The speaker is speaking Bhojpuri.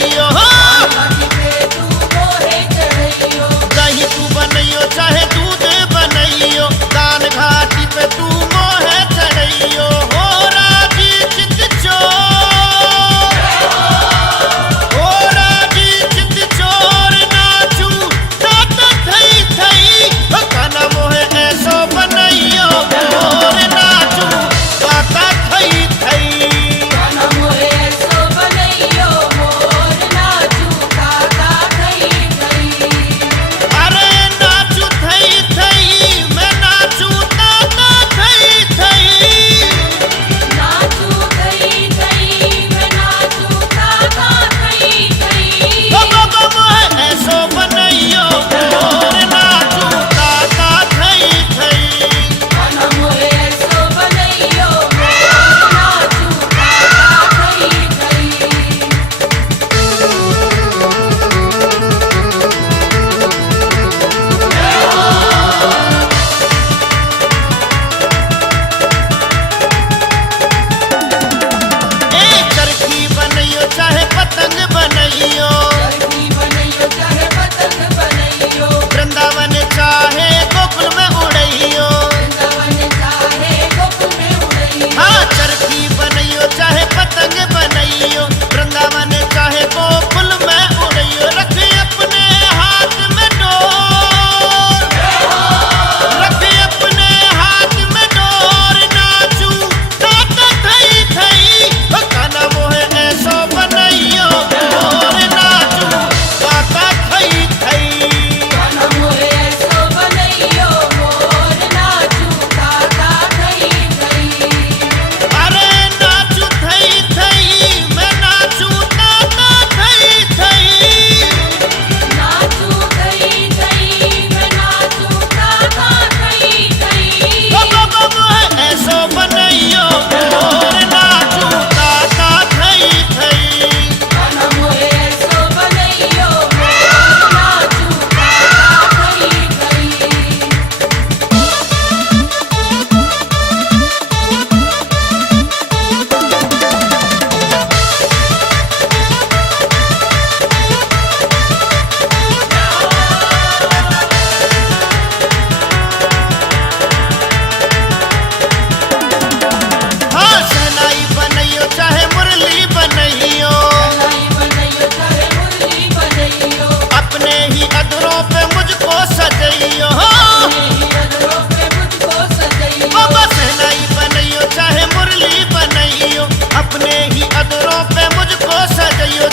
चढ़ैयो दही तू बनैयो चाहे दूध बनैयो दान घाटी पे तू मोहे चढ़ैयो हो राजी चित चोर हो राजी चित चोर नाचू तात थई थई काना मोहे ऐसो बनैयो मोर नाचू तात थई थई अरे नाचू थई थई मैं नाचू ताता थई थई बाबा मोहे ऐसो बनैयो मोर नाचू ताता थई थई ए चरखी बनैयो चाहे पतंग बनैयो वृंदावन चाहे गोकुल में उड़ैयो हाँ चरखी बनैयो चाहे पतंग बनैयो वृंदावन चाहे गोकुल में उड़ैयो रख अपने हाथ में डोर रख अपने हाथ में डोर नाचू तात थई थई काना मोहे ऐसो बनैयो मोर नाचू तात थई थई अरे नाचू थई थई मैं नाचू ताता थई थई बाबा मोहे ऐसो बनैयो मोर नाचू ताता थई थई हाँ शहनाई बनैयो चाहे मुरली बनैयो अपने ही अधरों पे मुझको सजैयो बाबा शहनाई बनैयो चाहे मुरली बनैयो अपने ही अधरों पे मुझको सजैयो